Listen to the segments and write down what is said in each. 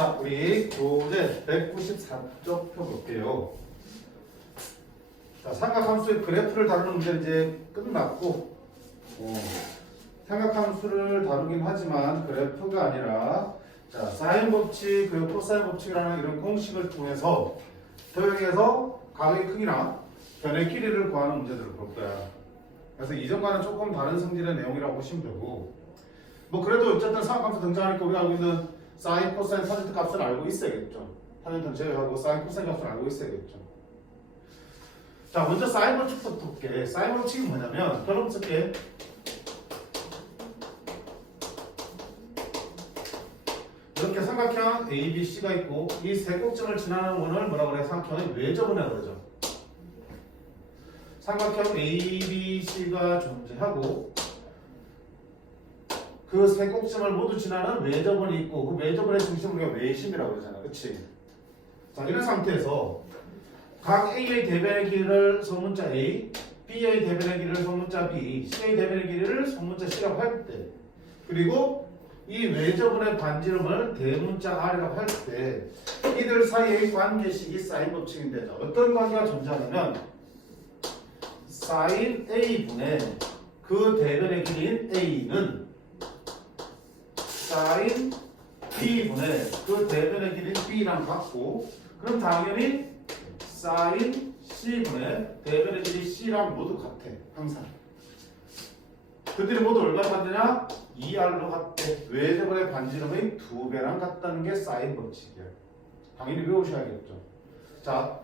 자, 우리 교재 194쪽 펴볼게요. 자, 삼각함수의 그래프를 다루는 문제는 이제 끝났고, 삼각함수를 다루긴 하지만 그래프가 아니라, 자, 사인 법칙 그리고 코사인 법칙이라는 이런 공식을 통해서 도형에서 각의 크기나 변의 길이를 구하는 문제들을 볼 거야. 그래서 이전과는 조금 다른 성질의 내용이라고 보시면 되고, 뭐 그래도 어쨌든 삼각함수 등장하니까 우리가 알고 있는 사인, 코사인, 타젠트 값을 알고 있어야겠죠. 타젠트는 제외하고 사인, 코사인 값을 알고 있어야겠죠. 자, 먼저 사인 법칙부터 볼게. 사인 법칙이 뭐냐면 별로 쓸게. 이렇게 삼각형 A, B, C가 있고 이 세 꼭지를 지나는 원을 뭐라고 그래? 삼각형의 외접원이라고 그러죠. 삼각형 A, B, C가 존재하고 그 세 꼭지를 모두 지나는 외접원이 있고 그 외접원의 중심을 우리가 외심이라고 그러잖아. 그치? 자, 이런 상태에서 각 A의 대변의 길이를 소문자 A, B의 대변의 길이를 소문자 B, C의 대변의 길이를 소문자 C라고 할 때, 그리고 이 외접원의 반지름을 대문자 R이라고 할 때 이들 사이의 관계식이 사인 법칙인데 어떤 관계가 존재하냐면 사인 A분의 그 대변의 길이인 A는 사인 B분의 그 대변의 길이인 B랑 같고, 그럼 당연히 사인 C분의 대변의 길이 C랑 모두 같아. 항상 그들이 모두 얼마나 같느냐? 2R로 같대. 외접원의 반지름의 2배랑 같다는 게 사인 법칙이야. 당연히 외우셔야겠죠. 자,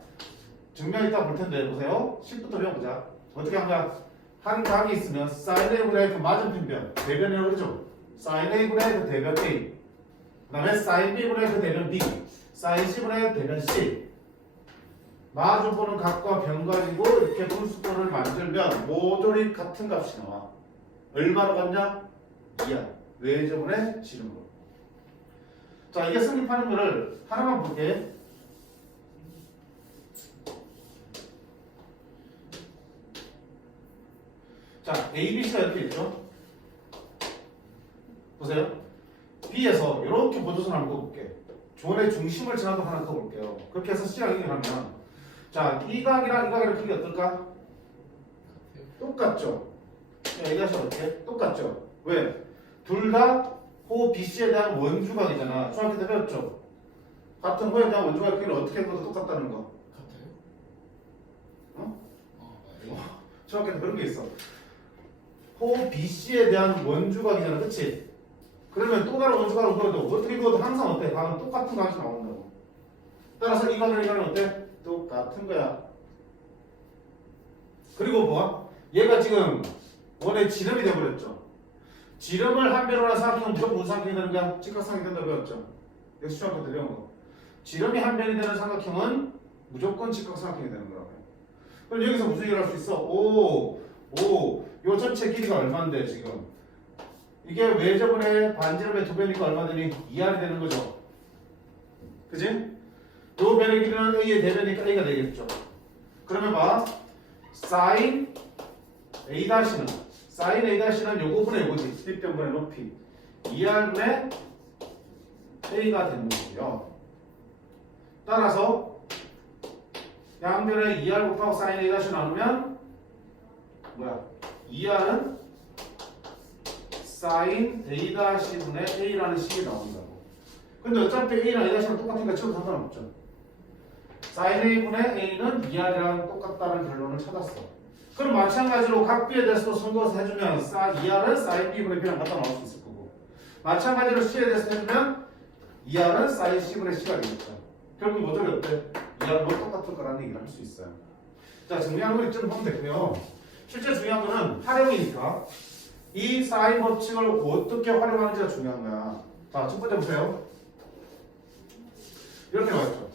증명 이따 볼 텐데 보세요. 10부터 배워보자. 어떻게 한 거야? 한 각이 있으면 사인 A분의 그 맞은편 변, 대변이라고 그러죠. 사인 A분의 그 대변 A, 그 다음에 사인 B분의 그 대변 B, 사인 C분의 대변 C. 마주보는 각과 변 가지고 이렇게 분수꼴을 만들면 모조리 같은 값이 나와. 얼마로 같냐? 2R. 외접원의 지름으로. 자, 이게 성립하는 거를 하나만 볼게. 자, A, B, C가 이렇게 있죠? 보세요. B에서 이렇게 보조선 한번 그어볼게. 조원의 중심을 지나도 하나 그어볼게요. 그렇게 해서 C랑 연결하면, 자, 이 각이랑 이 각이랑 크기 어떨까? 똑같죠? 얘기하시면 어떻게? 똑같죠? 왜? 둘 다 호 BC에 대한 원주각이잖아. 중학교 때 배웠죠? 같은 호에 대한 원주각 크기를 어떻게 해도 똑같다는 거. 같아요? 어? 네. 중학교 때 그런 게 있어. 호 BC에 대한 원주각이잖아. 그치? 그러면 또 다른 원주각을 그어도 어떻게 그어도 항상 어때? 각은 똑같은 각이 나온다고. 따라서 이 각이랑 이 각은 어때? 똑같은 거야. 그리고 뭐? 얘가 지금 원의 지름이 되어버렸죠. 지름을 한 배로나 삼각형은 무조건 무슨 삼각형이 되는 거야? 직각삼각형이 된다고 배웠죠. 역시 중학교 때 배운 거. 지름이 한 변이 되는 삼각형은 무조건 직각삼각형이 되는 거라고. 그럼 여기서 무슨 얘기를 할 수 있어? 요 전체 길이가 얼마인데 지금? 이게 외접원의 반지름의 두 배니까 얼마 되니? 2R이 되는 거죠. 그지? 요 변의 길이는 A의 대변이니까 A가 되겠죠. 그러면 봐. 사인 A-는 사인 A-는 요거분의 요거지. 뒷변분의 높이 2R분의 A가 되는 거고요. 따라서 양변에 2R 곱하고 사인 A- 나누면 뭐야? 2R은 사인 A-분의 A라는 식이 나온다고. 근데 어차피 A랑 A-는 똑같으니까 치고 상관없죠. 사인 A분의 A는 2R이랑 똑같다는 결론을 찾았어. 그럼 마찬가지로 각 B에 대해서도 선거해서 해주면 2R은 사인 B분의 B랑 갖다 나올 수 있을 거고, 마찬가지로 C에 대해서 해주면 2R은 사인 C분의 C가 되겠죠. 결국 모조리 어때? 2R로 똑같을 거라는 얘기를 할 수 있어요. 자, 정리하는 거 이쯤 보면 되고요. 실제 중요한 거는 활용이니까 이 사인 법칙을 어떻게 활용하는지가 중요한 거야. 자, 첫 번째 보세요. 이렇게 나와있죠.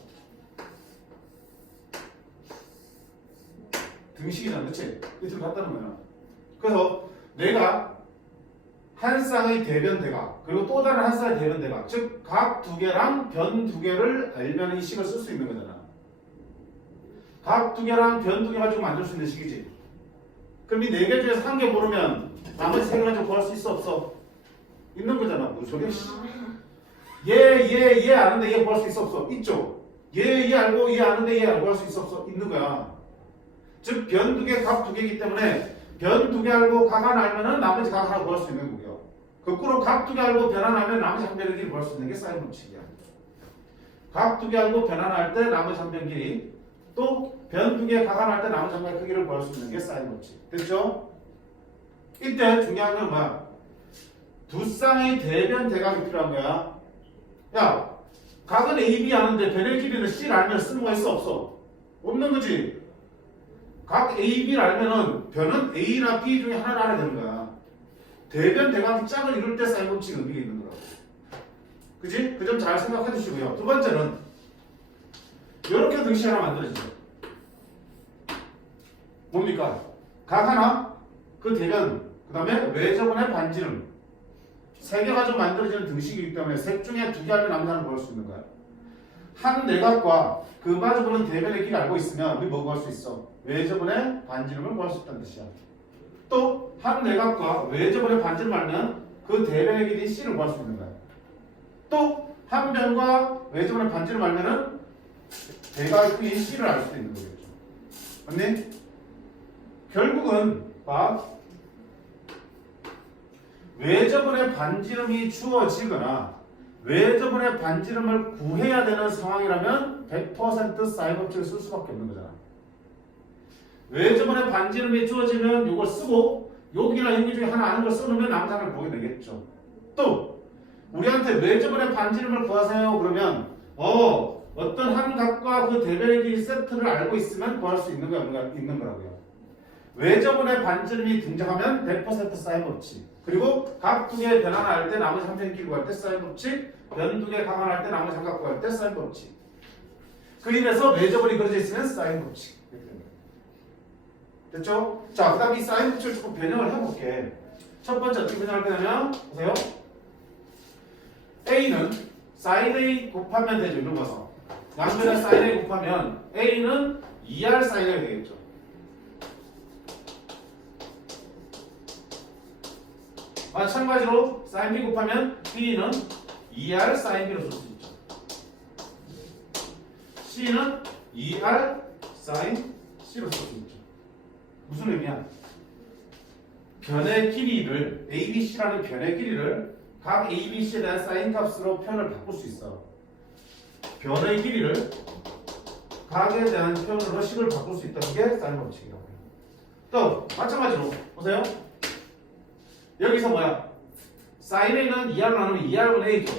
등식이잖아, 그치? 이틀 같다는 거야. 그래서 내가 한 쌍의 대변 대각, 그리고 또 다른 한 쌍의 대변 대각, 즉 각 두 개랑 변 두 개를 알면 이 식을 쓸 수 있는 거잖아. 각 두 개랑 변 두 개 가지고 만들 수 있는 식이지. 그럼 이 네 개 중에서 한 개 모르면 나머지 세 개 가지고 구할 수 있어 없어? 있는 거잖아. 무슨 소리야? 얘 아는데 얘 구할 수 있어 없어? 있죠. 얘 알고 얘 아는데 얘 구할 수 있어 없어? 있는 거야. 즉 변 두 개, 각 두 개이기 때문에 변 두 개 알고 각 하나 알면은 나머지 각 하나 구할 수 있는 거고요. 거꾸로 각 두 개 알고 변 하나 알면 나머지 한 변의 길이 구할 수 있는 게 사인 법칙이야. 각 두 개 알고 변 하나 할 때 나머지 한 변 길이, 또 변 두 개 각 하나 할 때 나머지 한 변의 크기를 구할 수 있는 게 사인 법칙. 됐죠? 이때 중요한 건 뭐야? 두 쌍의 대변 대각이 필요한 거야. 야, 각은 AB 아는데 변의 길이는 C를 알면 쓰는 거 있어 없어? 없는 거지. 각 AB를 알면은 변은 A나 B 중에 하나를 알아야 되는 거야. 대변 대각이 짝을 이룰 때 사인 법칙이 의미가 있는 거라고. 그지? 그 점 잘 생각해 주시고요. 두 번째는 이렇게 등식 하나 만들어지죠. 뭡니까? 각 하나, 그 대변, 그 다음에 외접원의 반지름, 세 개 가지고 만들어지는 등식이기 때문에 셋 중에 두 개 알면 나머지 하나를 구할 수 있는 거야. 한 내각과 그 마주보는 대변의 길을 알고 있으면 우리 뭐 구할 수 있어? 외접원의 반지름을 구할 수 있다는 뜻이야. 또 한 내각과 외접원의 반지름을 알면 그 대변의 길인 C를 구할 수 있는 거야. 또 한 변과 외접원의 반지름을 알면은 대각의 크기인 C를 알 수도 있는 거겠죠. 맞니? 결국은 봐. 외접원의 반지름이 주어지거나 외접원의 반지름을 구해야 되는 상황이라면 100% 사인 법칙을 쓸 수밖에 없는 거잖아. 외접원의 반지름이 주어지면 이걸 쓰고 여기나 여기 중에 하나 아는 걸 써놓으면 나머지 하나를 보게 되겠죠. 또 우리한테 외접원의 반지름을 구하세요 그러면 어떤 한 각과 그 대변의 길이 세트를 알고 있으면 구할 수 있는 거라고요. 외접원의 반지름이 등장하면 100% 사인 법칙. 그리고 각 두 개의 변 하나 할 때 나머지 한 변 길이 구할 때 사인 법칙. 변 두 개 각 하나 할 때 나머지 한 각 구할 때 사인 법칙. 그림에서 외접원이 그려져 있으면 사인 법칙. 됐죠? 자, 그 다음 이 사인 법칙을 조금 변형을 해볼게. 첫 번째 어떻게 변형할 거냐면 보세요. A는 sin A 곱하면 되죠. 읽어봐서. 양변에 sin A 곱하면 A는 2R sin A가 되겠죠. 마찬가지로 sin B 곱하면 B는 2R sin B로 쓸 수 있죠. C는 2R sin C로 쓸 수 있죠. 무슨 의미야? 변의 길이를 ABC라는 변의 길이를 각 ABC에 대한 사인 값으로 표현을 바꿀 수 있어. 변의 길이를 각에 대한 표현으로 식을 바꿀 수 있다는 게 사인 법칙이라고 해요. 또 마찬가지로 보세요. 여기서 뭐야? sin A는 2R로 나누면 2R분의 A죠.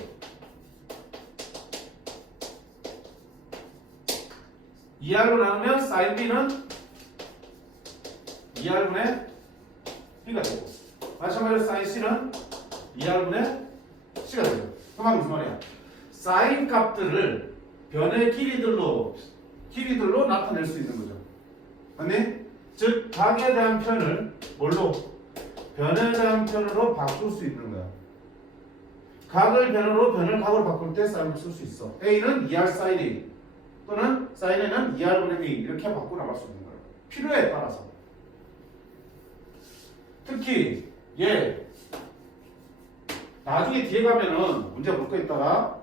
2R로 나누면 sin B는 2R분의 B가 되고 마찬가지로 sin C는 2R분의 C가 되죠. 그 말은 무슨 말이야? sin 값들을 변의 길이들로 나타낼 수 있는 거죠. 맞니? 즉 각에 대한 표현을 뭘로? 변에 대한 표현으로 바꿀 수 있는 거야. 각을 변으로 변을 각으로 바꿀 때 사인을 쓸 수 있어. A는 2R sin A 또는 sin A는 2R분의 A 이렇게 바꾸어 나갈 수 있는 거야. 필요에 따라서. 특히 얘 나중에 뒤에 가면은 문제 볼 거 있다가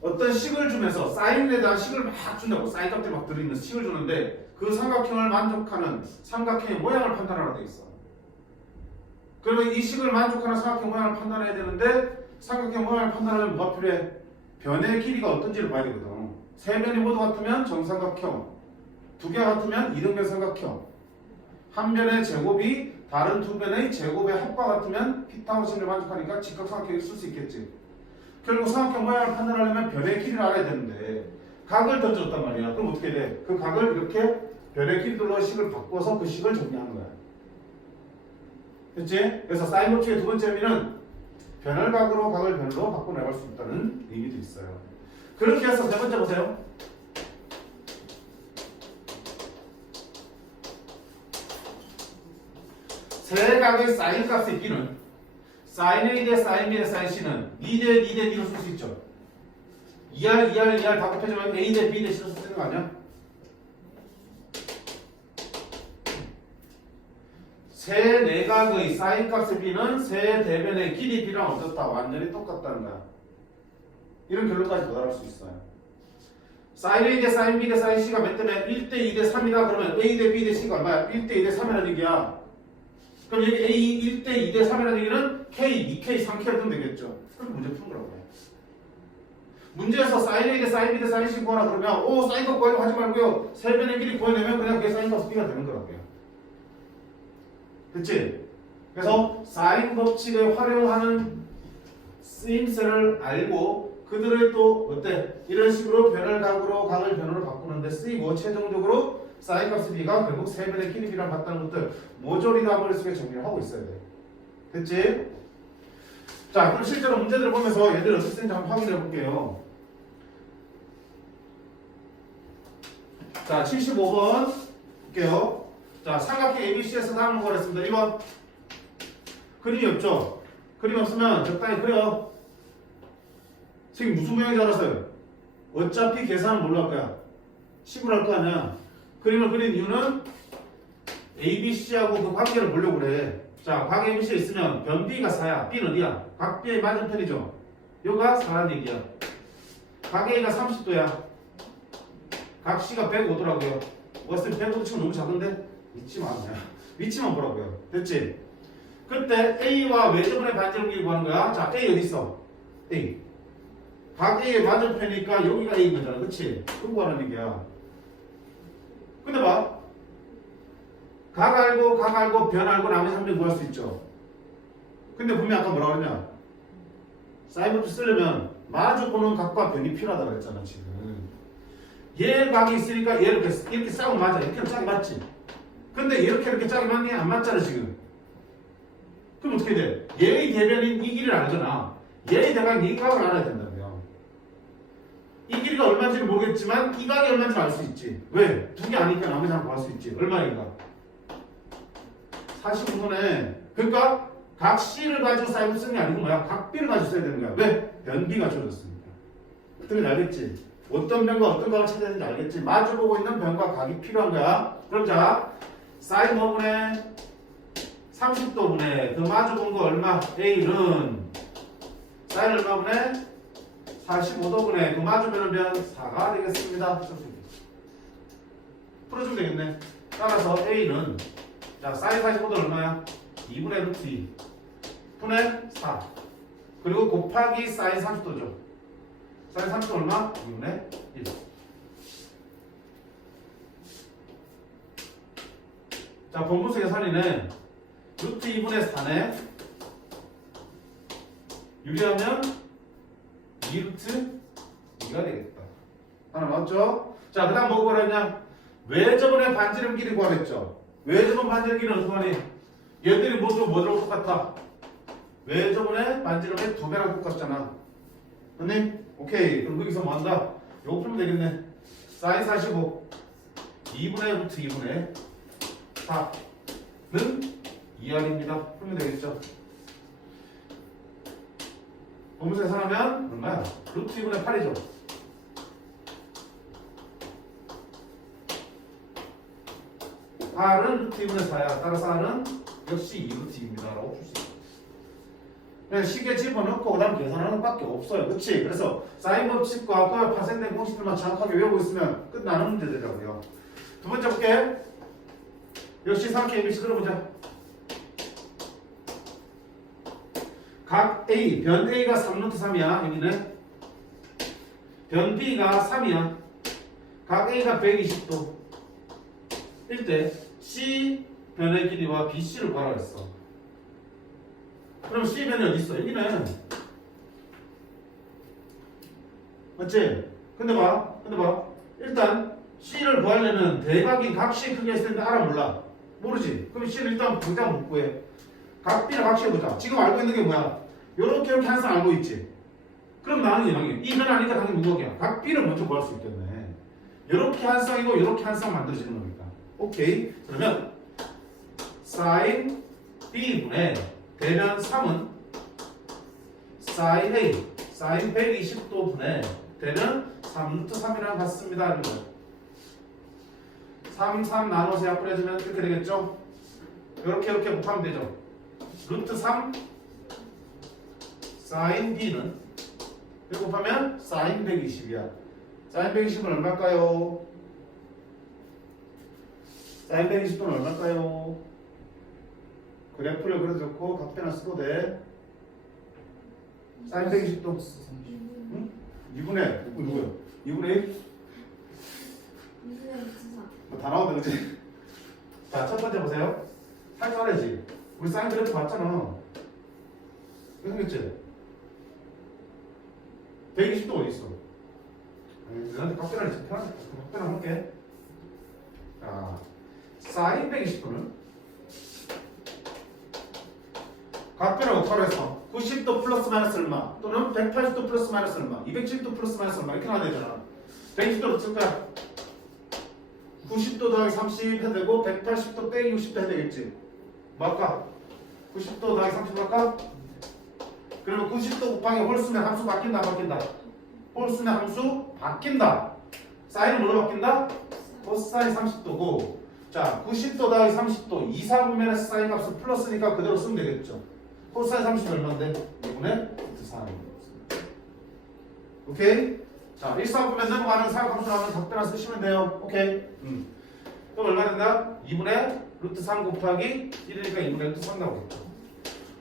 어떤 식을 주면서 사인에 대한 식을 막 준다고 사인 값들이 막 들어있는 식을 주는데 그 삼각형을 만족하는 삼각형의 모양을 판단하라 돼 있어. 그러면 이 식을 만족하는 삼각형 모양을 판단해야 되는데 삼각형 모양을 판단하려면 뭐가 필요해? 변의 길이가 어떤지를 봐야 되거든. 세 변이 모두 같으면 정삼각형, 두 개 같으면 이등변 삼각형, 한 변의 제곱이 다른 두 변의 제곱의 합과 같으면 피타고라식을 만족하니까 직각삼각형을 쓸 수 있겠지. 결국 삼각형 모양을 판단하려면 변의 길이를 알아야 되는데 각을 던졌단 말이야. 그럼 어떻게 돼? 그 각을 이렇게 변의 길이들로 식을 바꿔서 그 식을 정리하는 거야. 됐지? 그래서 사인 법칙의 두 번째 의미는 변을 각으로 각을 변으로 바꿔나갈 수 있다는 의미도 있어요. 그렇게 해서 세 번째 보세요. 세 각의 사인 값의 B는 sin A 대 sin B 대 sin C는 2 대 2 대 2로 쓸 수 있죠. 2R 다 곱해주면 A 대 B 대 C로 쓸 수 있는 거 아니야? 세 내각의 사인 값의 B는 세 대변의 길이 B랑 어떻다? 완전히 똑같다는 거야. 이런 결론까지 도달할 수 있어요. 사인 A 대 사인 B 대 사인 C가 몇 대면 1대 2대 3이다. 그러면 A 대 B 대 C가 얼마야? 1대 2대 3이라는 얘기야. 그럼 여기 A 1대 2대 3이라는 얘기는 K, 2K, 3K를 뜨면 되겠죠. 그렇게 문제 푸는 거라고 해. 문제에서 사인 A 대 사인 B 대 사인 C 구하라 그러면 오 사인 값 구하려고 하지 말고요. 세 변의 길이 구해내면 그냥 그게 사인 값 B가 되는 거라고요. 됐지? 그래서 사인 법칙을 활용하는 쓰임새를 알고 그들을 또 어때? 이런 식으로 변을 각으로 각을 변으로 바꾸는데 쓰이고 최종적으로 사인 값 B가 결국 세 변의 길이 B랑 같다는 것들 모조리 다 머릿속에 정리를 하고 있어야 돼. 됐지? 자, 그럼 실제로 문제들을 보면서 얘들 어떻게 쓰는지 한번 확인해 볼게요. 자, 75번 볼게요. 자, 삼각형 ABC에서 다음을 구하랬습니다. 1번 그림이 없죠? 그림 없으면 적당히 그려. 선생님 무슨 모양인지 알았어요? 어차피 계산은 뭘로 할 거야? 식으로 할 거 아니야. 그림을 그린 이유는 ABC하고 그 관계를 보려고 그래. 자, 각 ABC에 있으면 변 B가 4야. B는 어디야? 각 B의 맞은편이죠. 여기가 4라는 얘기야. 각 A가 30도야. 각 C가 105도라고요. 왔을 때 105도 치고 너무 작은데? 위치만 아니야. 위치만 보라고요. 됐지? 그때 A와 외접원의 반지름끼리 구하는 거야. 자, A 어디 있어? A. 각 A의 맞은편이니까 여기가 A인 거잖아. 그치? 그거 구하는 얘기야. 근데 봐. 각 알고 변 알고 나머지 한 명 구할 수 있죠. 근데 분명히 아까 뭐라 그랬냐? 사인법칙 쓰려면 마주 보는 각과 변이 필요하다고 그랬잖아 지금. 얘 각이 있으니까 얘 이렇게 싸우면 맞아. 이렇게 짝이 맞지. 근데 이렇게 짝이 맞니? 안 맞잖아 지금. 그럼 어떻게 돼? 얘의 대변인 이 길이를 알잖아. 얘의 대각인 이 각을 알아야 된다고요. 이 길이가 얼마인지는 모르겠지만 이 각이 얼마인지 알 수 있지. 왜? 두 개 아니까 나머지 하나 구할 수 있지. 얼마인가? 45분에 그러니까 각 C를 가지고 사인을 쓰는 게 아니고 뭐야? 각 B를 가지고 써야 되는 거야. 왜? 변 B가 주어졌으니까. 어떻게 알겠지? 어떤 변과 어떤 각을 찾아야 되는지 알겠지? 마주보고 있는 변과 각이 필요한 거야. 그럼 자, 사인 뭐분의 30도분의 그 마주본 거 얼마? A는 사인 얼마분의 45도분의 그 마주보는 변 4가 되겠습니다. 풀어주면 되겠네. 따라서 A는 자, 사인 45도 얼마야? 2분의 루트 2 분의 4 그리고 곱하기 사인 30도죠. 사인 30도 얼마? 2분의 1. 자, 본분수 계산이네. 루트 2분의 4네. 유리하면 2루트 2가 되겠다. 하나 맞죠? 자, 그 다음 뭐 구하랬냐? 외접원의 반지름 길이 구하랬죠. 외접원 반지름 길이는 어떻게 하니? 얘들이 모두 뭐랑 똑같아? 외접원의 반지름의 2배랑 똑같잖아. 맞니? 오케이. 그럼 여기서 뭐 한다? 요거 풀면 되겠네. 사인 45 2분의 루트 2분의 4는 2R입니다. 풀면 되겠죠? 범수 계산하면 얼마야? 루트 2분의 8이죠. R은 루트 2분의 4야. 따라서 R은 역시 2루트 2입니다. 라고 줄 수 있어요. 그래서 시계 집어넣고 그 다음 계산하는 것밖에 없어요. 그치? 그래서 사인 법칙과 그 파생된 공식들만 정확하게 외우고 있으면 끝나는 문제들이라고요. 두 번째 볼게. 역시 3K ABC 들어보자. 각 A, 변 A가 3루트 3이야. 여기는 변 B가 3이야. 각 A가 120도 일 때 C 변의 길이와 BC를 구하라 했어. 그럼 C 변이 어디 있어? 여기는. 맞지? 근데 봐. 일단 C를 구하려면 대각인 각 C 크기가 있을 텐데 알아 몰라? 모르지? 그럼 C를 일단 당장 못 구해. 각 B랑 각 C 해보자. 지금 알고 있는 게 뭐야? 요렇게 항상 알고 있지? 그럼 나는 당연히 이 변 아니까 당연히 무역이야. 각 B를 먼저 구할 수 있겠네. 요렇게 한 쌍이고 요렇게 한 쌍 만들어지는 겁니다. 오케이. 그러면 사인 B분의 대변 3은 사인 A 사인 120도 분의 대변 3루트 3이랑 같습니다. 3, 3 나눠서 약분해주면 이렇게 되겠죠? 이렇게 곱하면 되죠. 루트 3 사인 B는 그리고 곱하면 사인 120이야. 사인 120은 얼마일까요? 사인 120은 얼마일까요? 그래프를 그려줬고 각변을 써도 돼. 사인 120도 응? 2분의 누구야? 2분의 1? 뭐 다 나온다 그치? 자, 첫 번째 보세요. 할 줄 알아야지. 우리 사인 그래프 봤잖아. 이거 생겼지? 120도 어디 있어? 너한테 각변을 할게. 자, 사인 120도는 각변을 어떻게 했어? 90도 플러스 마이너스 얼마 또는 180도 플러스 마이너스 얼마 270도 플러스 마이너스 얼마 이렇게 나와야 되잖아. 120도로 쓸 거야. 90도 더하기 30 해야 되고 180도 빼기 60도 해야 되겠지. 뭐 할까? 90도 더하기 30 할까? 그러면 90도 곱하기 홀수면 함수 바뀐다 안 바뀐다? 홀수면 함수 바뀐다. 사인은 뭘로 바뀐다? 코사인 30도고 자 90도 더하기 30도 이사분면에서 사인 값을 플러스니까 그대로 쓰면 되겠죠. 코사인 30은 얼마인데? 2분의 4. 오케이? 자 1사분면 넘어가는 사각함수 나오면 답변을 쓰시면 돼요. 오케이? 그럼 얼마 된다? 2분의 루트 3 곱하기 1이니까 2분의 루트 3 나오겠죠.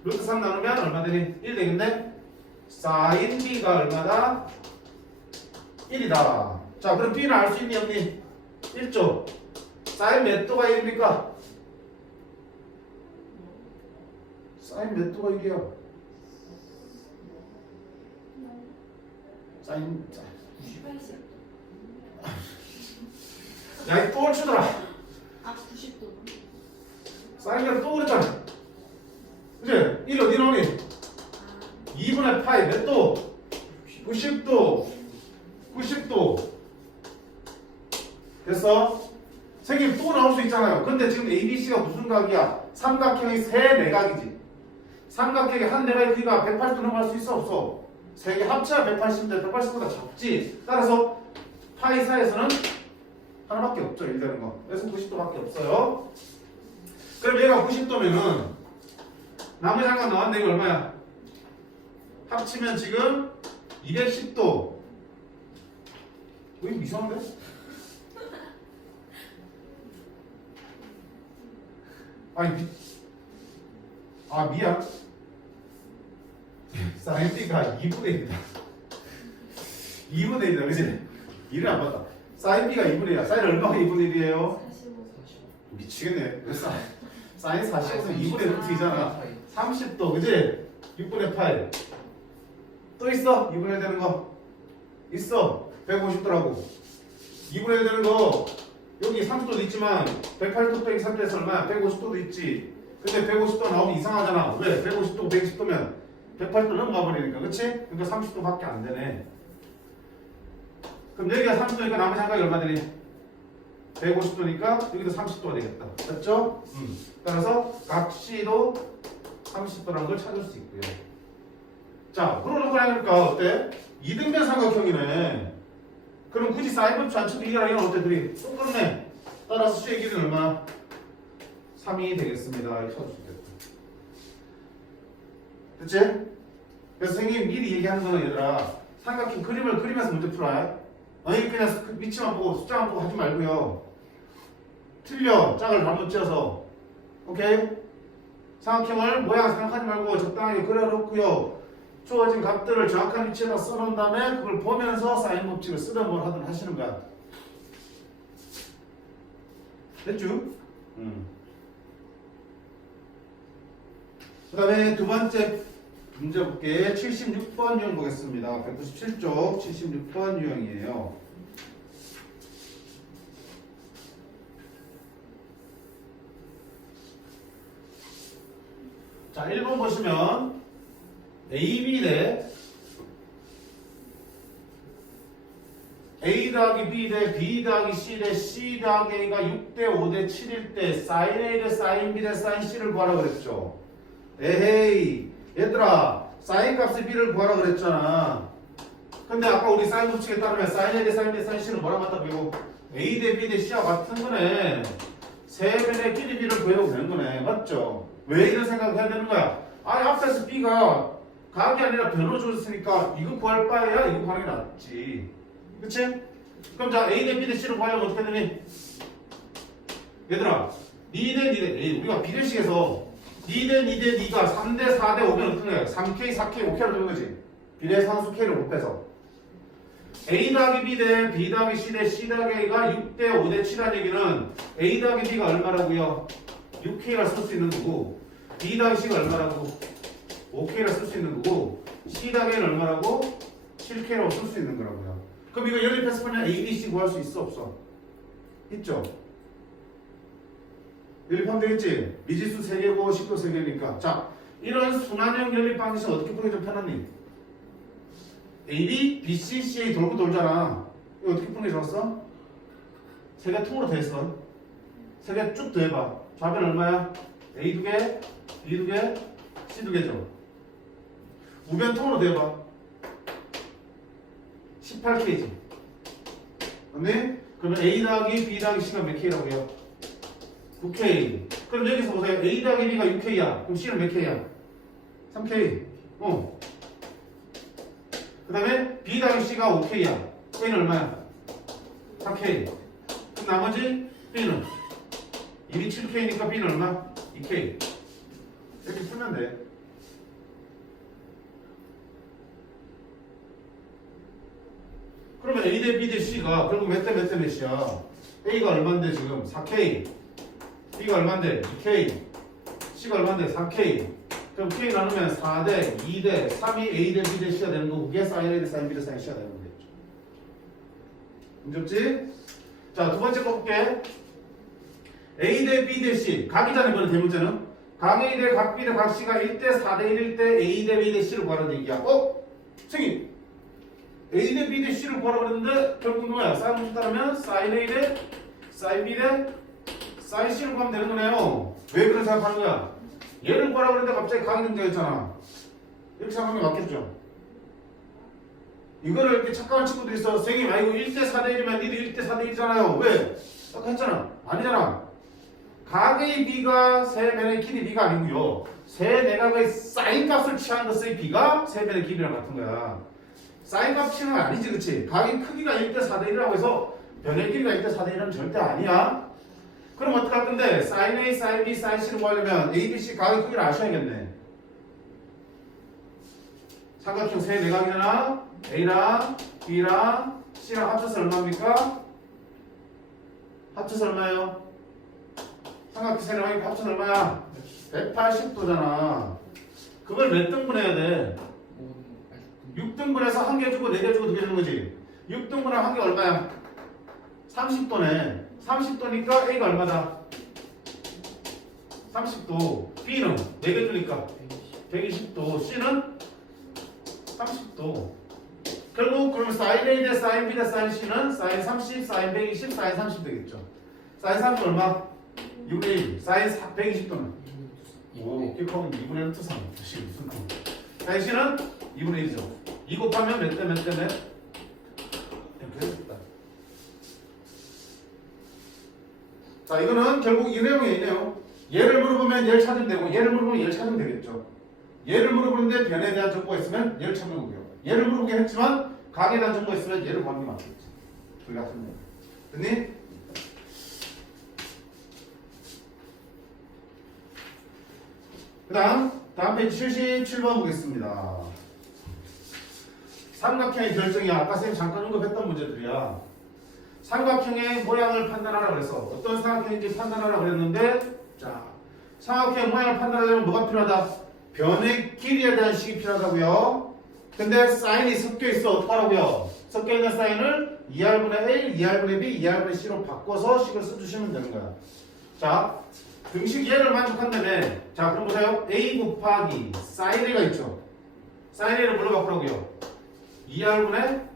루트 3 나누면 얼마 되니? 1 되겠네? 사인 B가 얼마다? 1이다. 자 그럼 B는 알 수 있니 없니? 1조. 사인 몇 도가 1입니까? 사인 몇 도가 1이야? 사인 야 이 또 치더라. 아 90도. 사인이랑 또 그랬잖아. 그치? 1 어디 나오니? 2분의 파이 몇 도? 90도 90도 됐어? 선생님 또 나올 수 있잖아요. 근데 지금 ABC가 무슨 각이야? 삼각형이 세 내각이지. 삼각형의 한 내각의 크기가 180도 넘어갈 수 있어 없어? 세 개 합쳐야 180인데 180보다 작지. 따라서 파이 사이에서는 하나밖에 없죠. 1 되는 거. 그래서 90도밖에 없어요. 그럼 얘가 90도면은 나머지 한 건 나왔는데 이거 얼마야? 합치면 지금 210도. 왜 이상한데? 아니 미안. 사인 B가 2분의 1이다. 2분의 1이다. 그치? 1을 안 봤다. 사인 B가 2분의 1이야. 사인 얼마가 2분의 1이에요? 45. 미치겠네. 그래서 사인 45에서 2분의 루트이잖아. 30도 그치? 6분의 8. 또 있어? 2분의 1 되는 거 있어. 150도라고. 2분의 1 되는 거 여기 30도도 있지만 108도 빼기 3도에서 얼마야? 150도도 있지. 근데 150도 나오면 이상하잖아. 왜? 150도 110도면 108도 넘어가 버리니까. 그치? 그러니까 30도밖에 안 되네. 그럼 여기가 30도니까 나머지 한 각이 얼마 되니? 150도니까 여기도 30도가 되겠다. 됐죠? 따라서 각 C도 30도라는 걸 찾을 수 있고요. 자, 그러고 나니까 어때? 이등변 삼각형이네. 그럼 굳이 사인법치 안 쳐도 이거랑 이건 어때? 둘이 똑같네. 따라서 수의 길이는 얼마나? 3이 되겠습니다. 이렇게 찾을 수 있겠다. 그치? 그래서 선생님 미리 얘기하는 거는 얘들아 삼각형 그림을 그리면서 문제 풀어야. 아니 그냥 위치만 보고 숫자만 보고 하지 말고요. 틀려. 짝을 잘못 지어서. 오케이? 삼각형을 모양 생각하지 말고 적당하게 그려놓고요. 주어진 값들을 정확한 위치에다 써놓은 다음에 그걸 보면서 사인 법칙을 쓰든 뭘 하든 하시는 거야. 됐죠? 그 다음에 두 번째 문제 볼게. 76번 유형 보겠습니다. 197쪽 76번 유형이에요. 자, 1번 보시면 AB 대 A 더하기 B 대 B 더하기 C 대 C 더하기 A가 6대 5대 7일 때 사인 A 대 사인 B 대 사인 C를 구하라 그랬죠. 에헤이 얘들아 사인 값의 B를 구하라 그랬잖아. 근데 아까 우리 사인 법칙에 따르면 사인 A 대 사인 B 대 사인 C는 뭐라고 갖다 배우고 A 대 B 대 C와 같은 거네. 세변의 길이 B를 구해도 되는 거네. 맞죠? 왜 이런 생각을 해야 되는 거야? 아니 앞에서 B가 각이 아니라 변으로 줬으니까 이거 구할 바에야 이거 구하는 게 낫지. 그치? 그럼 자 A 대 B 대 C를 구하려면 어떻게 되니? 얘들아 2 대 2 대 우리가 비례식에서 2 대 2 대 2가 3 대 4 대 5면 어떻게 해? 3K, 4K, 5K로 되는 거지. 비례 상수 K를 못 빼서 A 더하기 B 대 B 더하기 C 대 C 더하기 A가 6 대 5 대 7이라는 얘기는 A 더하기 B가 얼마라고요? 6K라 쓸 수 있는 거고 B 더하기 C가 얼마라고? 5K라 쓸 수 있는 거고 C 더하기 A는 얼마라고? 7K라고 쓸 수 있는 거라고요. 그럼 이거 연립해서 그냥 A, B, C 구할 수 있어 없어? 있죠? 연립하면 되겠지? 미지수 3개고 식도 3개니까 자 이런 순환형 연립 방식 어떻게 풀기 좀 편하니? A, B, B, C, C, A 돌고 돌잖아. 이거 어떻게 푸는 게 좋았어? 3개 통으로 돼 있어. 3개 쭉 더해봐. 좌변 얼마야? A 2개, B 2개, C 2개죠. 우변 통으로 더해봐. 18K지. 맞네? 그러면 A 더하기 B 더하기 C가 몇 K라고 해요? 9K. 그럼 여기서 보세요. A 더하기 B가 6K야. 그럼 C는 몇 K야? 3K. 그 다음에 B 더하기 C가 5K야. A는 얼마야? 4K. 그럼 나머지 B는? 1이 7K니까 B는 얼마? 2K. 이렇게 풀면 돼. 그러면 A 대 B 대 C가 결국 몇 대 몇 대 몇이야? A가 얼만데 지금? 4K. B가 얼만데? 2K. C가 얼만데? 4K. 그럼 K 나누면 4대 2대 3이 A 대 B 대 C가 되는 거고 그게 sin A 대 sin B 대 sin C가 되는 거겠죠. 문제 없지? 자, 두 번째 거 볼게. A 대 B 대 C. 각이잖아 이번에 대문제는. 각 A 대 각 B 대 각 C가 1대 4대 1일 때 A 대 B 대 C를 구하라는 얘기야. 선생님 A 대 B 대 C를 구하라고 그랬는데 결국 뭐야? sin 문제 따르면 sin A 대 sin B 대 sin C를 구하면 되는 거네요. 왜 그런 생각하는 거야? 얘를 구하라고 그랬는데 갑자기 각이 등장했잖아. 이렇게 생각하면 맞겠죠? 이거를 이렇게 착각한 친구들이 있어. 선생님 이거 1대 4대 1이면 니들 1대 4대 1이잖아요. 왜? 아까 했잖아. 아니잖아. 각의 B가 세변의 길이 B가 아니고요. 세 내각의 사인 값을 취한 것의 B가 세변의 길이랑 같은 거야. 사인 값 취한 건 아니지, 그치? 각의 크기가 1대 4대 1이라고 해서 변의 길이가 1대 4대 1은 절대 아니야. 그럼 어떻게 할 건데? sin A, sin B, sin C를 구하려면 A, B, C 각의 크기를 아셔야겠네. 삼각형 세 내각이잖아. A랑 B랑 C랑 합쳐서 얼마입니까? 합쳐서 얼마예요? 삼각형 세 내각이 합쳐서 얼마야? 180도잖아. 그걸 몇 등분해야 돼? 6등분해서 한 개 주고 4개 주고 2개 주는 거지. 6등분하면 한 개 얼마야? 30도네. 30도니까 A가 얼마다? 30도. B는 4개 주니까 120도. C는 30도. 결국 그러면 sin A 대 sin B 대 sin C는 sin 30, sin 120, sin 30 되겠죠. sin 30 얼마? 6분의 1. sin 120도는? 오, 기억하면 2분의 1 투상. 무슨 sin C는 2분의 1이죠. 2 곱하면 몇 대 몇 대 몇? 이렇게 되겠다. 자, 이거는 결국 이 내용이 있네요. 얘를 물어보면 얘를 찾으면 되고 얘를 물어보면 얘를 찾으면 되겠죠. 얘를 물어보는데 변에 대한 정보가 있으면 얘를 찾는 거고요. 얘를 물어보긴 했지만 각에 대한 정보가 있으면 얘를 구하는 게 맞겠지. 둘 같은 거. 됐니? 다음 페이지 77번 보겠습니다. 삼각형의 결정이 아까 쌤 잠깐 언급했던 문제들이야. 삼각형의 모양을 판단하라 그랬어. 어떤 삼각형인지 판단하라 그랬는데, 자, 삼각형의 모양을 판단하려면 뭐가 필요하다? 변의 길이에 대한 식이 필요하다고요. 근데 사인이 섞여 있어. 어떡하라고요? 섞여 있는 사인을 2R분의 A, 2R분의 B, 2R분의 C로 바꿔서 식을 써주시면 되는 거야. 자, 등식 얘를 만족한다며. 자, 그럼 보세요. A 곱하기 사인 A가 있죠. 사인 A를 뭘로 바꾸라고요? 2R분의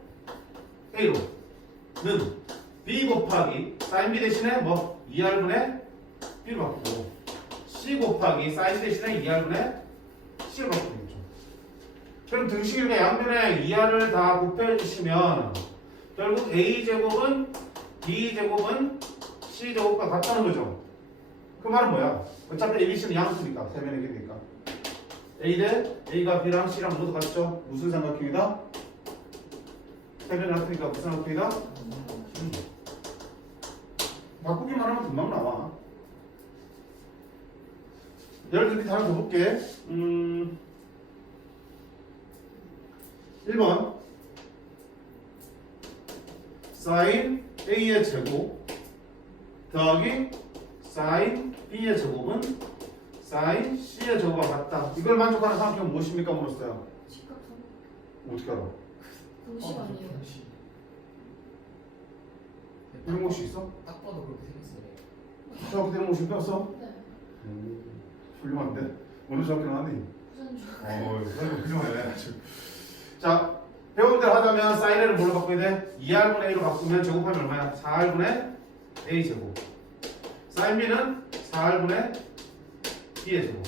A로 는 B 곱하기 sin B 대신에 뭐 2R분의 B로 바꾸고 C 곱하기 sin 대신에 2R분의 C로 바꾸면 되겠죠. 그럼 등식 이렇게 양변에 2R을 다 곱해주시면 결국 A제곱은 B제곱은 C제곱과 같다는 거죠. 그 말은 뭐야? 어차피 ABC는 양수니까 세변의 길이니까 A 대 A가 B랑 C랑 모두 같죠? 무슨 삼각형이다? 세변이 같으니까 무슨 삼각형이다? 바꾸기만 하면 금방 나와. 예를 들어 하나 더 볼게. 1번 sin A의 제곱 더하기 sin B의 제곱은 sin C의 제곱과 같다. 이걸 만족하는 삼각형은 무엇입니까? 물었어요. 직각삼. 어떻게 알아? 공식 아니에요? 이런 곳이 있어? 딱 봐도 그렇게 생겼어요. 저렇게 되는 곳이 없어? 네. 훌륭한데? 어느 저렇게 나왔니? 부산 중. 훌륭하네. 자, 배운 대로 하자면 사인을 뭘로 바꿔야 돼? 2R분의 A로 바꾸면 제곱하면 얼마야? 4R분의 A 제곱. 사인 B는 4R분의 B의 제곱.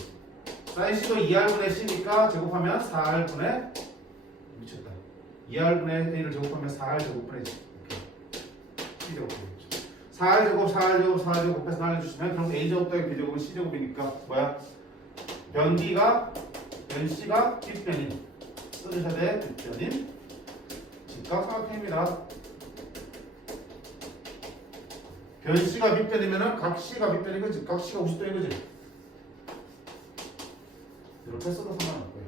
사인 C도 2R분의 C니까 제곱하면 4R분의 미쳤다. 2R분의 A를 제곱하면 4R 제곱분의 C. C 제곱 되겠죠. 4R 제곱, 4R 제곱, 4R 제곱해서 나눠주시면 그럼 A 제곱 더하기 B 제곱은 C 제곱이니까 뭐야? 변 B가 변 C가 빗변인 써주셔야 돼. 빗변인 직각삼각형입니다. 변 C가 빗변이면은 각 C가 빗변인 거지. 각 C가 50도인 거지. 이렇게 써도 상관없고요.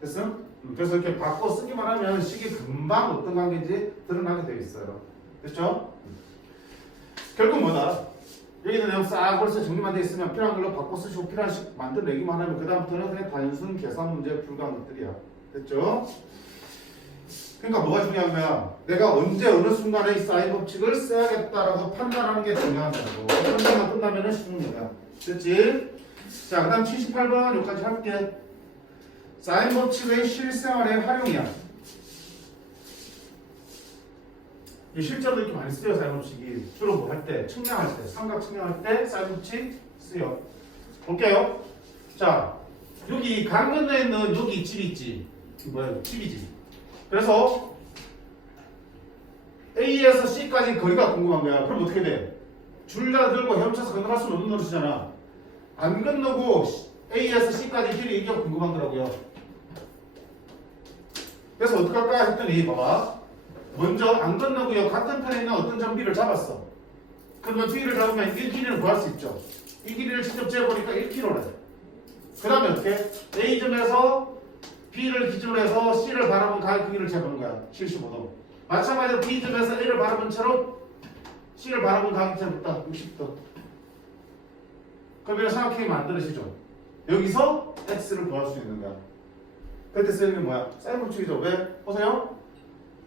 됐어? 그래서 이렇게 바꿔 쓰기만 하면 식이 금방 어떤 관계인지 드러나게 되어 있어요. 됐죠? 결국 뭐다? 여기는 내용 싹 벌써 정리만 되어 있으면 필요한 걸로 바꿔 쓰시고 필요한 식 만들어내기만 하면 그 다음부터는 그냥 단순 계산 문제에 불과한 것들이야. 됐죠? 그러니까 뭐가 중요한 거야? 내가 언제 어느 순간에 이 사인 법칙을 써야겠다라고 판단하는 게 중요한 거고 판단만 끝나면은 쉬운 거야. 됐지? 자, 그 다음 78번 여기까지 할게. 사인 법칙의 실생활의 활용이야. 실제로 이렇게 많이 쓰여. 사인 법칙이 주로 뭐 할 때? 측량할 때, 삼각 측량할 때 사인 법칙 쓰여. 볼게요. 자, 여기 강 건너에 있는 여기 집이 있지. 뭐야? 집이지. 그래서 A에서 C까지 거리가 궁금한 거야. 그럼 어떻게 돼? 줄자 들고 헤엄쳐서 건너갈 수는 없는 노릇이잖아. 안 건너고 A에서 C까지 길이 이게 궁금하더라고요. 그래서 어떻게 할까 했더니 봐봐. 먼저 안 건너고요. 같은 편에 있는 어떤 점 B를 잡았어. 그러면 B를 잡으면 이 길이를 구할 수 있죠. 이 길이를 직접 재보니까 1km래. 그 다음에 어떻게? A점에서 B를 기준으로 해서 C를 바라본 가의 크기를 재보는 거야. 75도. 마찬가지로 B점에서 A를 바라본 채로 C를 바라본 가의 크기부터 60도. 그럼 이런 삼각형이 만들어지죠. 여기서 X를 구할 수 있는 거야. 그때 쓰는 게 뭐야? 사인 법칙이죠. 왜? 보세요.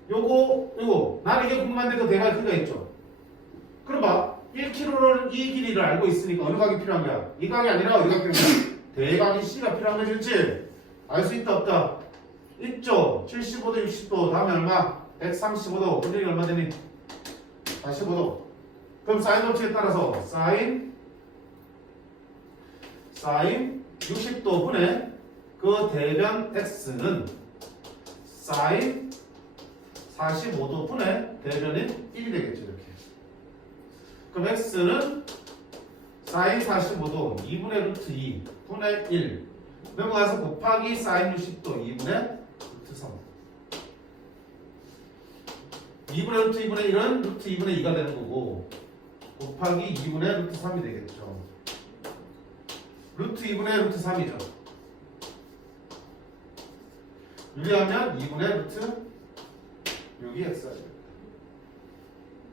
요거 나는 이게 궁금한데 그 대각의 크기가 있죠. 그럼 봐. 1km는 이 길이를 알고 있으니까 어느 각이 필요한 거야? 이 각이 아니라 어디 각이 필요한 거야? 대각이 C가 필요한 거지, 그렇지? 알 수 있다 없다? 있죠. 75도 60도 다음에 얼마? 135도 분율이 얼마 되니? 45도. 그럼 사인 법칙에 따라서 사인 60도 분의 그 대변 x는 사인 45도 분의 대변인 1이 되겠죠. 이렇게. 그럼 x는 사인 45도 2분의 루트 2 분의 1 넘어가서 곱하기 사인 60도 2분의 루트 3 2분의 루트 2분의 1은 루트 2분의 2가 되는 거고 곱하기 2분의 루트 3이 되겠죠. 루트 2분의 루트 3이죠. 유리하면 2분의 루트 6이 x가 됩니다.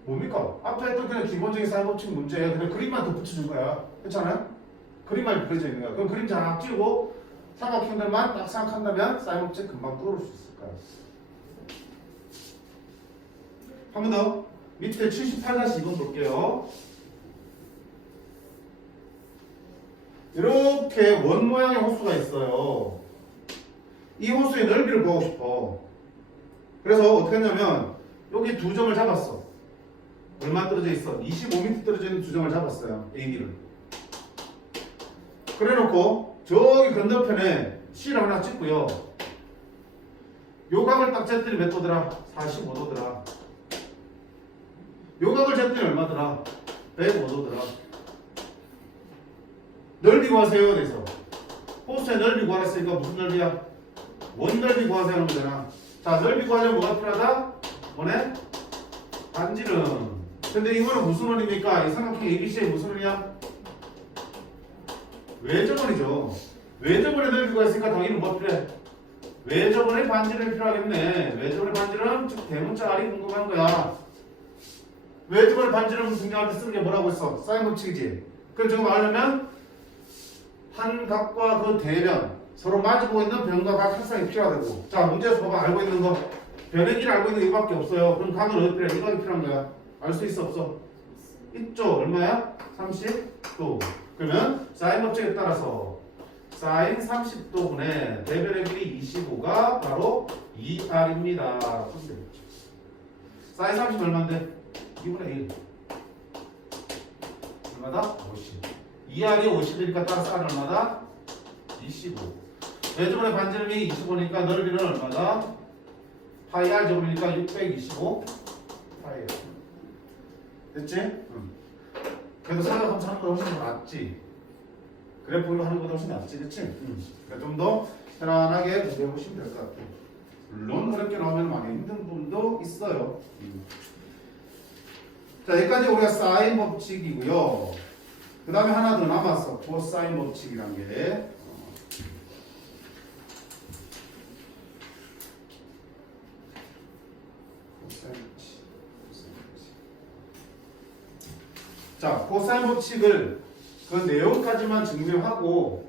뭡니까? 앞에 했던 그냥 기본적인 사인 법칙 문제에 그냥 그림만 덧붙여준 거야. 그렇잖아요? 그림만 그려져 있는 거야. 그럼 그림 잘 띄우고 삼각형들만 딱 생각한다면 사인 법칙 금방 뚫을 수 있을 거야. 한 번 더. 밑에 78-2번 볼게요. 이렇게 원 모양의 호수가 있어요. 이 호수의 넓이를 구하고 싶어. 그래서 어떻게 했냐면 여기 두 점을 잡았어. 얼마 떨어져 있어? 25m 떨어져 있는 두 점을 잡았어요. AB를. 그래 놓고 저기 건너편에 C를 하나 찍고요. 요 각을 딱 쟀더니 몇 도더라? 45도더라. 요 각을 쟀더니 얼마더라? 105도더라. 넓이 구하세요. 그래서 호수의 넓이 구하랬으니까 무슨 넓이야? 원 넓이 구하세요 하는 거잖아. 자, 넓이 구하려면 뭐가 필요하다? 원의 반지름. 근데 이거는 무슨 원입니까? 이 삼각형 ABC의 무슨 원이야? 외접원이죠. 외접원의 넓이 구했으니까 당연히 뭐가 필요해? 외접원의 반지름이 필요하겠네. 외접원의 반지름, 즉 대문자 R이 궁금한 거야. 외접원의 반지름 등장할 때 쓰는 게 뭐라고 했어? 사인 법칙이지. 그럼 지금 말하려면 한 각과 그 대변 서로 마주보고 있는 변과 각 합성이 필요하다고. 자, 문제에서 봐봐. 알고 있는 거 변의 길 알고 있는 게 이거밖에 없어요. 그럼 각은 어디 필요해? 이거가 필요한 거야. 알 수 있어 없어? 있죠. 얼마야? 30도. 그러면 사인 법칙에 따라서 사인 30도분의 대변의 길이 25가 바로 2R입니다. 사인 30 얼마인데? 2분의 1. 얼마다? 50. 2R이 50이니까 따라서 R은 얼마다? 25. 외접원의 반지름이 25니까 넓이는 얼마다? 파이 R 제곱이니까 625 파이 R. 됐지? 응. 그래도 생각하면 하는 것보다 훨씬 더 낫지. 그래프로 하는 것보다 훨씬 낫지, 그치? 응. 그러니까 좀 더 편안하게 공부해보시면 될 것 같아. 물론 어렵게 나오면 많이 힘든 부분도 있어요. 자, 여기까지 우리가 사인 법칙이고요. 그 다음에 하나 더 남았어. 코사인 법칙이란 게. 자, 코사인 법칙을 그 내용까지만 증명하고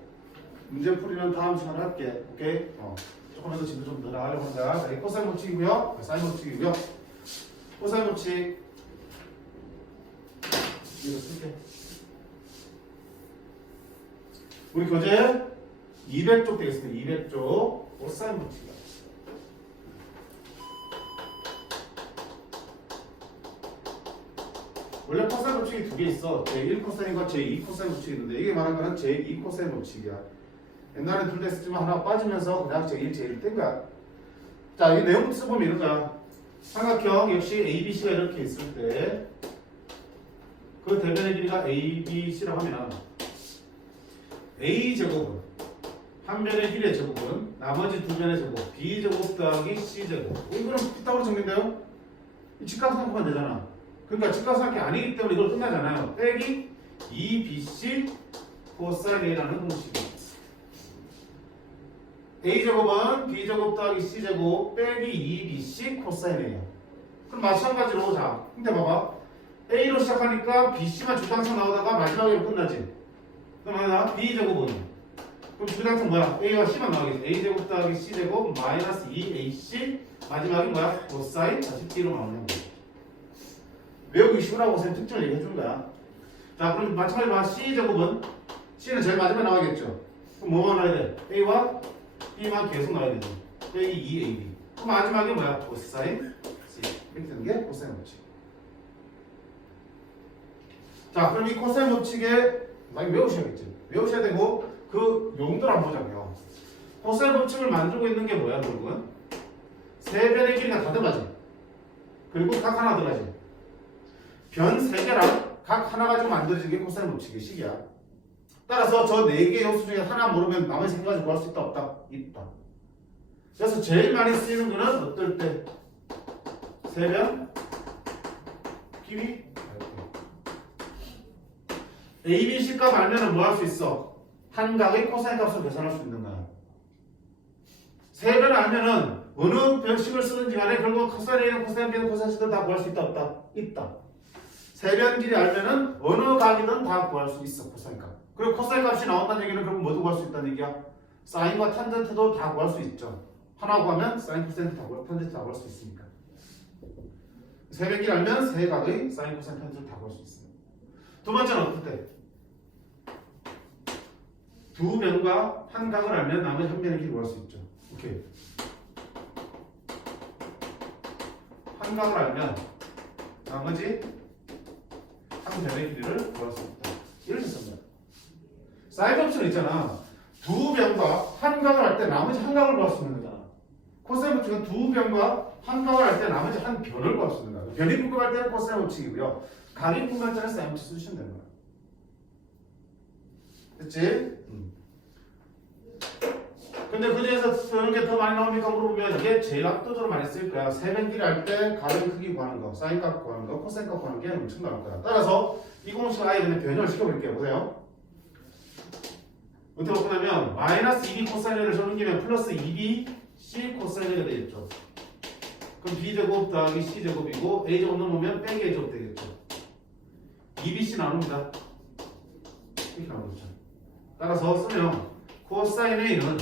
문제 풀이는 다음 시간에 할게. 오케이? 조금만 더 진도 좀 더 나가려고 한다. 자, 이 코사인 법칙이고요. 사인 법칙이고요. 코사인 법칙 이거 쓸게. 우리 교재 200쪽 되겠습니다. 200쪽 코사인 법칙이다. 원래 코사인 법칙이 두 개 있어. 제1 코사인과 제2 코사인 법칙이 있는데 이게 말한 거는 제2 코사인 법칙이야. 옛날에 둘 다 있었지만 하나 빠지면서 그냥 제1, 제1 뗀 거야. 자, 이 내용부터 써보면 이런 거야. 삼각형 역시 ABC가 이렇게 있을 때 그 대변의 길이가 ABC라고 하면 A제곱은 한 변의 길이의 제곱은 나머지 두 변의 제곱 B제곱 더하기 C제곱. 이거는 피타고라 정리인데요? 직각삼각하면 되잖아. 그러니까 직각삼각이 아니기 때문에 이걸 끝나잖아요. 빼기 2BC 코사인 A라는 공식이. A제곱은 B제곱 더하기 C제곱 빼기 2BC 코사인 A야. 그럼 마찬가지로 자, 근데 봐봐. A로 시작하니까 BC만 주당성 나오다가 마지막에 끝나지. 그럼 하나 B제곱은 그럼 주당성 뭐야? A와 C만 나오겠지. A제곱 더하기 C제곱 마이너스 2AC 마지막이 뭐야? 코사인 다시 B로 나오는 거야. 외우기 쉬우라고 쌤 특징을 얘기해 준 거야. 자, 그럼 마찬가지로 봐. C제곱은 C는 제일 마지막에 나와야겠죠. 그럼 뭐만 나와야 돼? A와 B만 계속 나와야 되죠. 빼기 2AB. 그럼 마지막에 뭐야? 코사인 C. 이렇게 되는 게 코사인 법칙. 자, 그럼 이 코사인 법칙에 많이 외우셔야겠죠. 외우셔야 되고 그 용도를 한번 보자고요. 코사인 법칙을 만들고 있는 게 뭐야, 결국은? 세 변의 길이가 다 들어가지. 그리고 각 하나 들어가지. 변 세 개랑 각 하나 가지고 만들어진 게 코사인 법칙의 식이야. 따라서 저 네 개 요소 중에 하나 모르면 나머지 세 가지 구할 수 있다, 없다? 있다. 그래서 제일 많이 쓰이는 거는 어떨 때? 세변 길이 A, B, C 값 알면은 뭐 할 수 있어? 한 각의 코사인 값을 계산할 수 있는 거야. 세 변을 알면은 어느 변식을 쓰는지 간에 결국 코사인 A는 코사인 B는 코사인 C든 다 구할 수 있다, 없다? 있다. 세 변 길이 알면은 어느 각이든 다 구할 수 있어, 코사인 값. 그리고 코사인 값이 나온다는 얘기는 그럼 뭐도 구할 수 있다는 얘기야? 사인과 탄젠트도 다 구할 수 있죠. 하나 구하면 사인 코사인 다 구할, 탄젠트 다 구할 수 있으니까. 세 변 길이 알면 세 각의 사인 코사인 탄젠트 다 구할 수 있어요. 두 번째는 어떨 때? 두 변과 한 각을 알면 나머지 한 변의 길이 구할 수 있죠. 오케이. 한 각을 알면 나머지 한 변의 길이를 구할 수 있다. 이렇게 씁니다. 사인 법칙은 있잖아. 두 변과 한 각을 할 때 나머지 한 각을 구할 수 있는 거잖아. 코사인 법칙은 두 변과 한 각을 할 때 나머지 한 변을 구할 수 있는 거야. 변이 궁금할 때는 코사인 법칙이고요. 각이 궁금할 때는 사인 법칙 쓰시면 되는 거야. 됐지? 근데 그 중에서 쓰는 게 더 많이 나옵니까 물어보면 이게 제일 압도적으로 많이 쓸 거야. 세변끼리 할 때 가변 크기 구하는 거, 사인 값 구하는 거, 코사인 값 구하는 게 엄청 나올 거야. 따라서 이 공식을 아예 그냥 변형을 시켜볼게요. 보세요. 어떻게 볼 거냐면 마이너스 2b 코사인을 적는 김에 플러스 2b c 코사인이 되겠죠. 그럼 b제곱 더하기 c제곱이고 a제곱 넘으면 빼기 a제곱 되겠죠. 2bc 나눕니다. 이렇게 나오죠. 따라서 쓰면 코사인 a는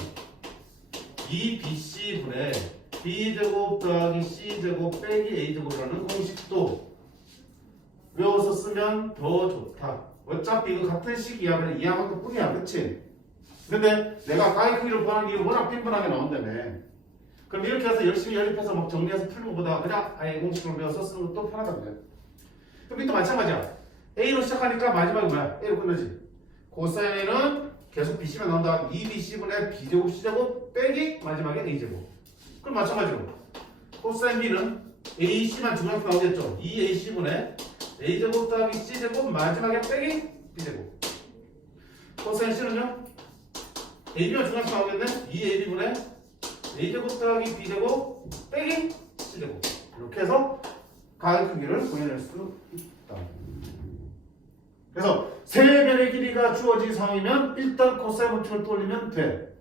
2bc분의 b제곱 더하기 c제곱 빼기 a제곱이라는 공식도 외워서 쓰면 더 좋다. 어차피 이거 같은 식이야. 그냥 이해한 것 뿐이야. 그치? 근데 내가 가위 크기를 구하는 게 워낙 빈번하게 나온다며. 그럼 이렇게 해서 열심히 연립해서 막 정리해서 풀는 것보다 그냥 아예 공식을 외워서 쓰는 것도 편하다고요. 그럼 이또 마찬가지야. A로 시작하니까 마지막에 뭐야? A로 끝나지. 코사인 A는 계속 BC만 나온다. 2BC분의 B제곱 C제곱 빼기 마지막에 A제곱. 그럼 마찬가지로 코사인 B는 AC만 중간에 나오겠죠. 2AC분의 A제곱 더하기 C제곱 마지막에 빼기 B제곱. 코사인 C는요? AB가 중간에 나오겠네. 2AB분의 A제곱 더하기 B제곱 빼기 C제곱. 이렇게 해서 가의 크기를 구해낼 수 있다. 그래서 세 변의 길이가 주어진 상황이면 일단 코사인 법칙을 떠올리면 돼.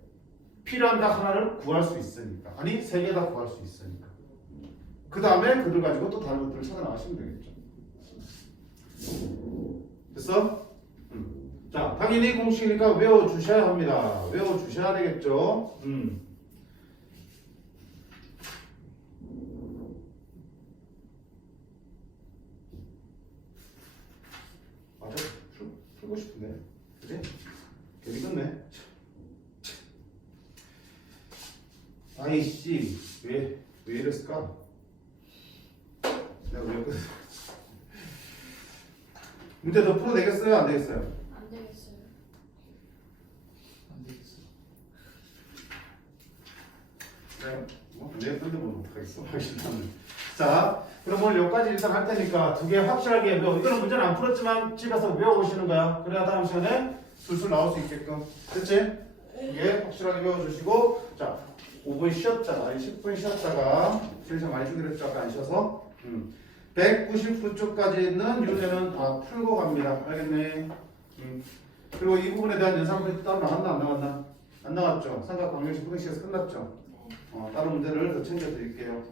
필요한 딱 하나를 구할 수 있으니까. 아니 세 개 다 구할 수 있으니까. 그 다음에 그들 가지고 또 다른 것들을 찾아 나가시면 되겠죠. 됐어? 자, 당연히 공식이니까 외워주셔야 합니다. 외워주셔야 되겠죠. 맞아. 풀고 싶은데. 그지? 괜찮네. 아이씨, 왜 이랬을까? 내가 왜 이랬을까? 문제 더 풀어 되겠어요? 안 되겠어요? 안 되겠어요. 안 되겠어. 네, 뭐 내가 뜯어보면 어떡하겠어? 자, 그럼 오늘 여기까지 일단 할 테니까 두 개 확실하게 외워. 이거는 문제는 안 풀었지만 집에 가서 외워보시는 거야. 그래야 다음 시간에 술술 나올 수 있게끔. 됐지? 이게 확실하게 외워주시고, 자, 5분 쉬었다가, 아니 10분 쉬었다가, 실력 많이 주기로 했죠. 아까 안 쉬어서. 199쪽까지 있는 유제는 다 풀고 갑니다. 알겠네? 그리고 이 부분에 대한 연산문제 따로 나왔나? 안 나왔나? 안 나왔죠? 삼각 방정식 분식에서 끝났죠? 다른 문제를 더 챙겨드릴게요.